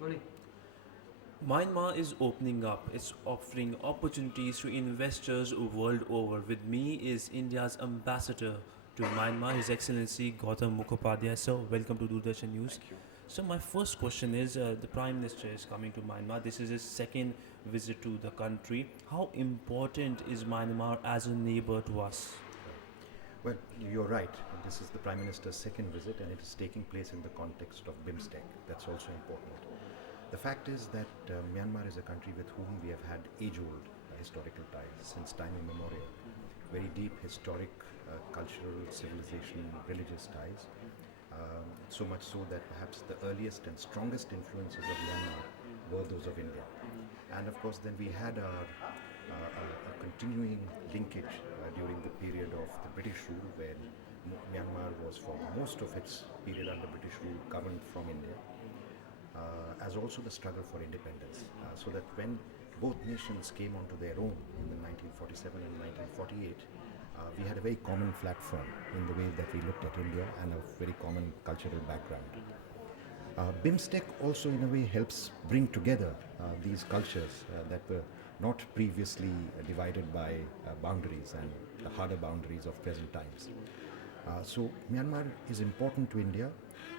Morning. Myanmar is opening up. It's offering opportunities to investors world over. With me is India's ambassador to Myanmar, His Excellency Gautam Mukhopadhyay. So, welcome to Doordarshan News. Thank you. So, my first question is the Prime Minister is coming to Myanmar. This is his second visit to the country. How important is Myanmar as a neighbor to us? Right. Well, you're right. This is the Prime Minister's second visit, and it is taking place in the context of BIMSTEC. That's also important. The fact is that Myanmar is a country with whom we have had age-old historical ties since time immemorial. Very deep historic, cultural, civilization, religious ties. So much so that perhaps the earliest and strongest influences of Myanmar were those of India. And of course, then we had a continuing linkage during the period of the British rule, where Myanmar was, for most of its period under British rule, governed from India, as also the struggle for independence. So that when both nations came onto their own in the 1947 and 1948, we had a very common platform in the way that we looked at India and a very common cultural background. BIMSTEC also, in a way, helps bring together these cultures that were not previously divided by boundaries and the harder boundaries of present times. So, Myanmar is important to India,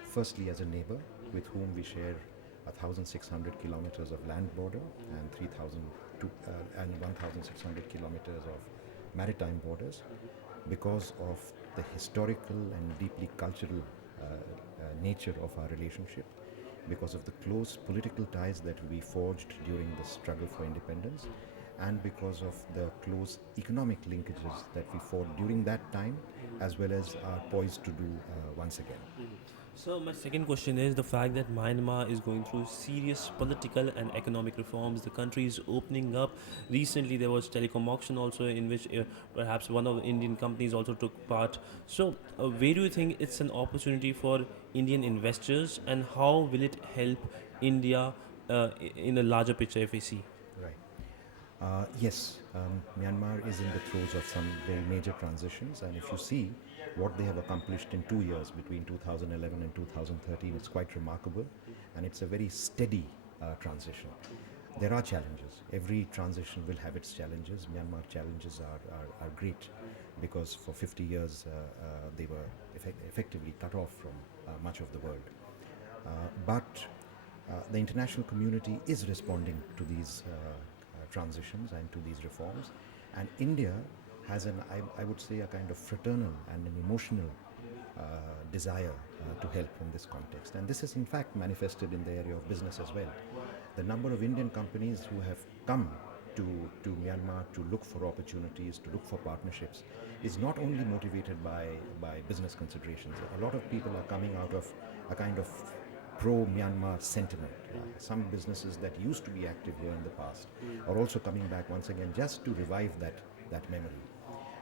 firstly, as a neighbor with whom we share 1,600 kilometers of land border and 1,600 kilometers of maritime borders, because of the historical and deeply cultural nature of our relationship, because of the close political ties that we forged during the struggle for independence, and because of the close economic linkages that we forged during that time, as well as are poised to do once again. So my second question is the fact that Myanmar is going through serious political and economic reforms. The country is opening up. Recently, there was telecom auction also in which perhaps one of the Indian companies also took part. So, where do you think it's an opportunity for Indian investors, and how will it help India in a larger picture if we see? Right. Yes, Myanmar is in the throes of some very major transitions, and if you see what they have accomplished in 2 years between 2011 and 2013, it's quite remarkable, and it's a very steady transition. There are challenges. Every transition will have its challenges. Myanmar challenges are great because for 50 years they were effectively cut off from much of the world. But the international community is responding to these transitions and to these reforms. And India has I would say, a kind of fraternal and an emotional desire to help in this context. And this is in fact manifested in the area of business as well. The number of Indian companies who have come to Myanmar to look for opportunities, to look for partnerships, is not only motivated by business considerations. A lot of people are coming out of a kind of pro-Myanmar sentiment. Some businesses that used to be active here in the past are also coming back once again just to revive that memory.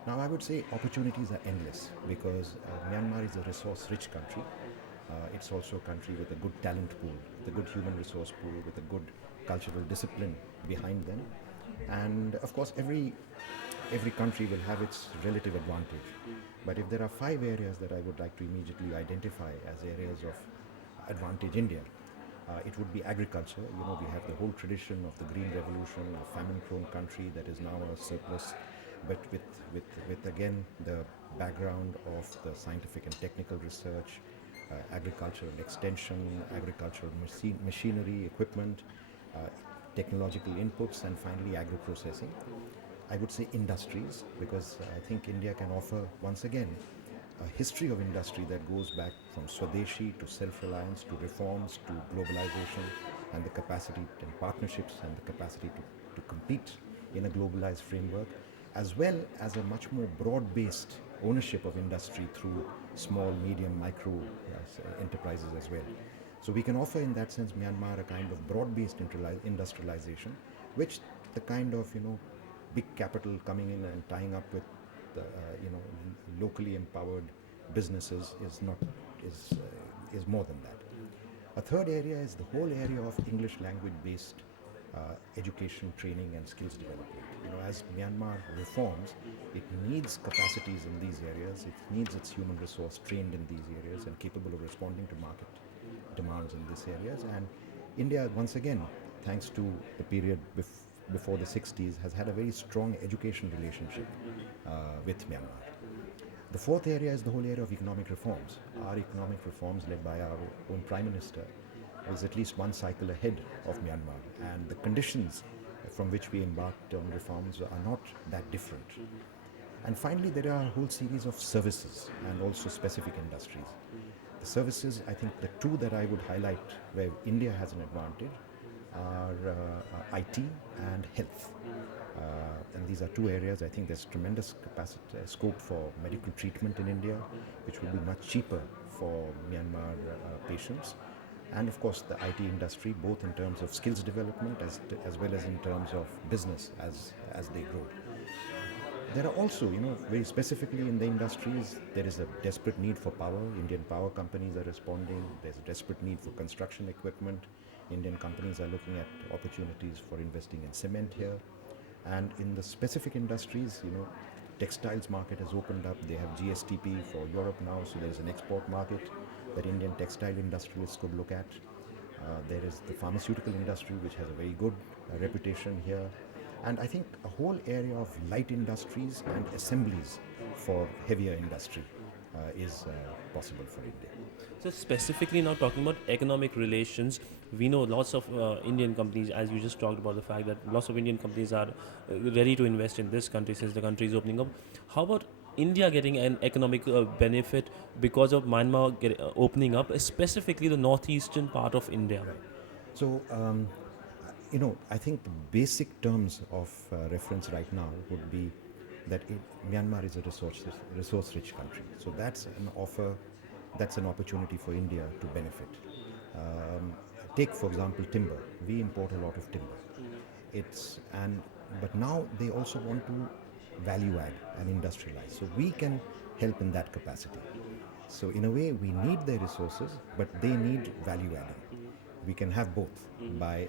Now, I would say opportunities are endless because Myanmar is a resource-rich country. It's also a country with a good talent pool, with a good human resource pool, with a good cultural discipline behind them. And of course, every country will have its relative advantage. But if there are 5 areas that I would like to immediately identify as areas of advantage India, it would be agriculture. You know, we have the whole tradition of the Green Revolution, a famine-prone country that is now a surplus, but with again the background of the scientific and technical research, agricultural extension, agricultural machinery, equipment, uh, technological inputs, and finally agro-processing. I would say industries, because I think India can offer once again a history of industry that goes back from Swadeshi to self-reliance to reforms to globalization, and the capacity and partnerships and the capacity to compete in a globalized framework, as well as a much more broad-based ownership of industry through small, medium, micro enterprises as well. So we can offer in that sense Myanmar a kind of broad-based industrialization, which the kind of big capital coming in and tying up with the, locally empowered businesses is more than that. A third area is the whole area of English language based education, training, and skills development. You know, as Myanmar reforms, it needs capacities in these areas. It needs its human resource trained in these areas and capable of responding to market demands in these areas. And India, once again, thanks to the period before the 60s, has had a very strong education relationship with Myanmar. The fourth area is the whole area of economic reforms. Our economic reforms, led by our own Prime Minister, is at least one cycle ahead of Myanmar, and the conditions from which we embarked on reforms are not that different. And finally, there are a whole series of services and also specific industries. The services, I think the two that I would highlight where India has an advantage are IT and health. And these are two areas I think there's tremendous capacity, scope for medical treatment in India, which will be much cheaper for Myanmar patients. And of course, the IT industry, both in terms of skills development as well as in terms of business as they grow. There are also, very specifically in the industries, there is a desperate need for power. Indian power companies are responding. There's a desperate need for construction equipment. Indian companies are looking at opportunities for investing in cement here. And in the specific industries, textiles market has opened up. They have GSTP for Europe now, so there's an export market that Indian textile industrialists could look at. There is the pharmaceutical industry, which has a very good reputation here. And I think a whole area of light industries and assemblies for heavier industry is possible for India. So specifically now talking about economic relations, we know lots of Indian companies, as you just talked about the fact that lots of Indian companies are ready to invest in this country since the country is opening up. How about India getting an economic benefit because of Myanmar opening up, specifically the northeastern part of India? Right. So, I think the basic terms of reference right now would be that Myanmar is a resource-rich country. So that's an offer, that's an opportunity for India to benefit. Take, for example, timber. We import a lot of timber. But now they also want to value add and industrialize. So we can help in that capacity. So in a way, we need their resources, but they need value adding. We can have both by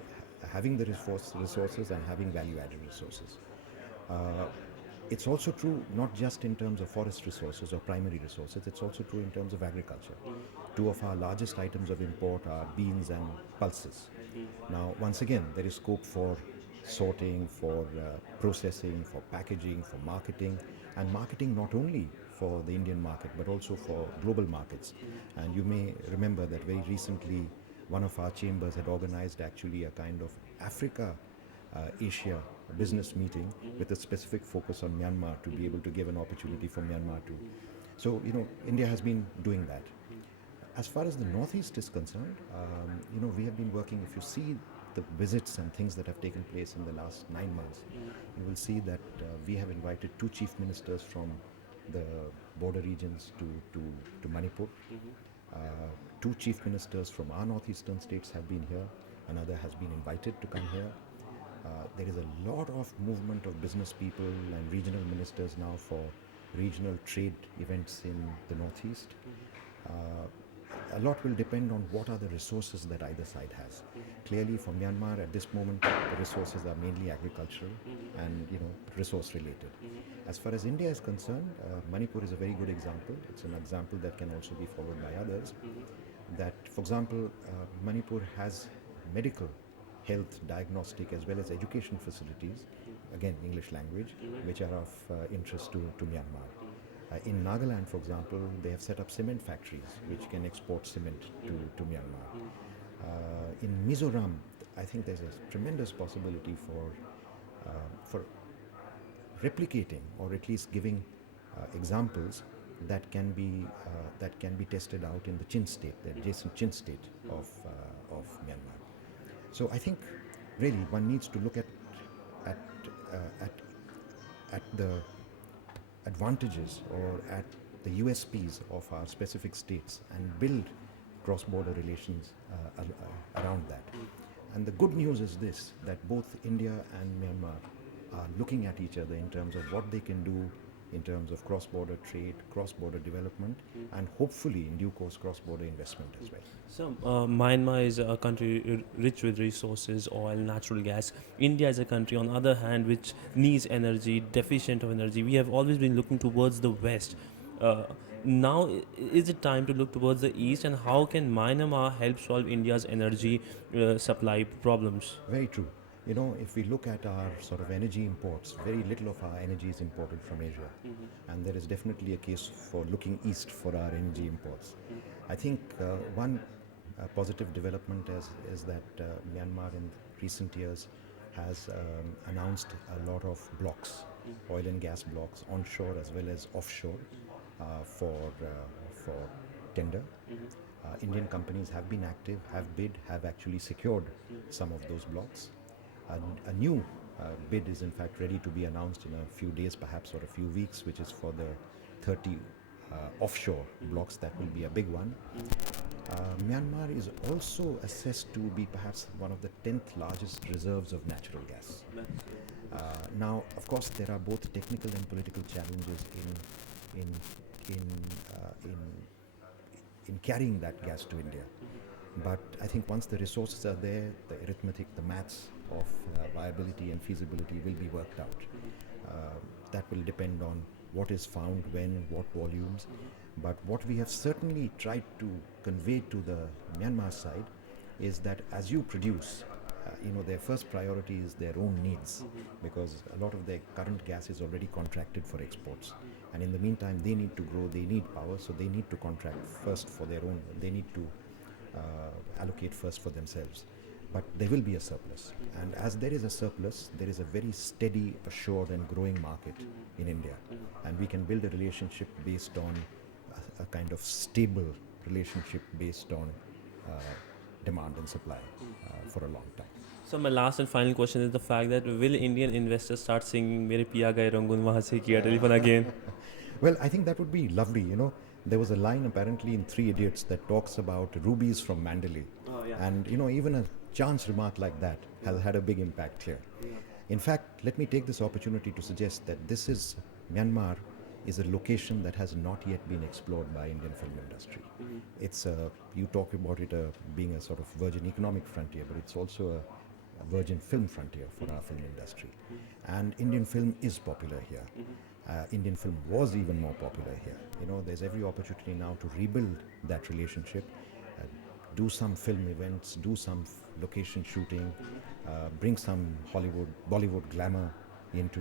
having the resources and having value added resources. It's also true not just in terms of forest resources or primary resources, it's also true in terms of agriculture. Two of our largest items of import are beans and pulses. Now, once again, there is scope for sorting, for processing, for packaging, for marketing, and marketing not only for the Indian market but also for global markets. And you may remember that very recently one of our chambers had organized actually a kind of Africa Asia business meeting with a specific focus on Myanmar to be able to give an opportunity for Myanmar to. So, India has been doing that. As far as the Northeast is concerned, we have been working, if you see the visits and things that have taken place in the last 9 months, you will see that we have invited two chief ministers from the border regions to Manipur. Two chief ministers from our northeastern states have been here. Another has been invited to come here. There is a lot of movement of business people and regional ministers now for regional trade events in the northeast. A lot will depend on what are the resources that either side has. Clearly, for Myanmar at this moment, the resources are mainly agricultural and resource related. As far as India is concerned, Manipur is a very good example. It's an example that can also be followed by others. That, for example, Manipur has medical, health, diagnostic, as well as education facilities, again English language, which are of interest to Myanmar. In Nagaland, for example, they have set up cement factories which can export cement to Myanmar. In Mizoram, I think there's a tremendous possibility for replicating or at least giving examples that can be tested out in the Chin state, the adjacent Chin state of Myanmar. So I think really one needs to look at the advantages or at the USPs of our specific states and build cross-border relations around that. And the good news is this, that both India and Myanmar are looking at each other in terms of what they can do in terms of cross-border trade, cross-border development, and hopefully in due course cross-border investment as well. So Myanmar is a country rich with resources, oil, natural gas. India is a country, on the other hand, which needs energy, deficient of energy. We have always been looking towards the West. Now is it time to look towards the east, and how can Myanmar help solve India's energy supply problems? Very true. You know, if we look at our sort of energy imports, very little of our energy is imported from Asia. And there is definitely a case for looking east for our energy imports. I think one positive development is that Myanmar in recent years has announced a lot of blocks, oil and gas blocks, onshore as well as offshore, for tender. Indian companies have been active, have bid, have actually secured some of those blocks. A new bid is in fact ready to be announced in a few days, perhaps, or a few weeks, which is for the 30 offshore blocks. That will be a big one. Myanmar is also assessed to be perhaps one of the 10th largest reserves of natural gas. Now, of course, there are both technical and political challenges in in in in carrying that gas to India. But I think once the resources are there, the arithmetic, the maths of viability and feasibility will be worked out. That will depend on what is found, when, what volumes. But what we have certainly tried to convey to the Myanmar side is that as you produce, their first priority is their own needs, because a lot of their current gas is already contracted for exports. And in the meantime, they need to grow, they need power, so they need to contract first for their own, they need to allocate first for themselves. But there will be a surplus. And as there is a surplus, there is a very steady, assured and growing market in India. And we can build a relationship based on a kind of stable relationship based on demand and supply for a long time. So my last and final question is the fact that will Indian investors start singing "Mere Piya Gaye Rangun Wahan Se Kiya Telephone" again? Well, I think that would be lovely. There was a line apparently in Three Idiots that talks about rubies from Mandalay. Oh, yeah. And, even a chance remark like that has had a big impact here. In fact, let me take this opportunity to suggest that Myanmar is a location that has not yet been explored by Indian film industry. It's you talk about it being a sort of virgin economic frontier, but it's also a virgin film frontier for our film industry. And Indian film is popular here. Indian film was even more popular here. There's every opportunity now to rebuild that relationship, do some film events, do some location shooting, bring some Bollywood glamour into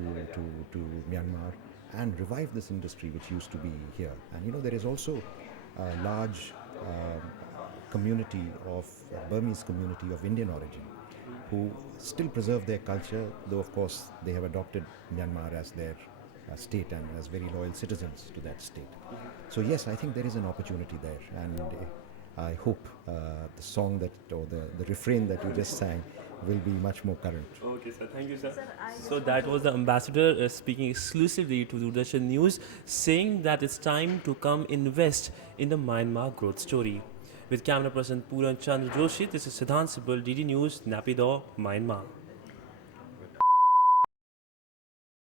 to Myanmar, and revive this industry which used to be here. And there is also a large community of Burmese community of Indian origin who still preserve their culture, though of course they have adopted Myanmar as their state and as very loyal citizens to that state. So yes, I think there is an opportunity there, and I hope the song or the refrain that you just sang will be much more current. Okay, sir. Thank you, sir. So that was the ambassador speaking exclusively to Doordarshan News, saying that it's time to come invest in the Myanmar growth story. With camera person Puran Chandra Joshi, this is Siddhant Sibal, DD News, Naypyidaw, Myanmar.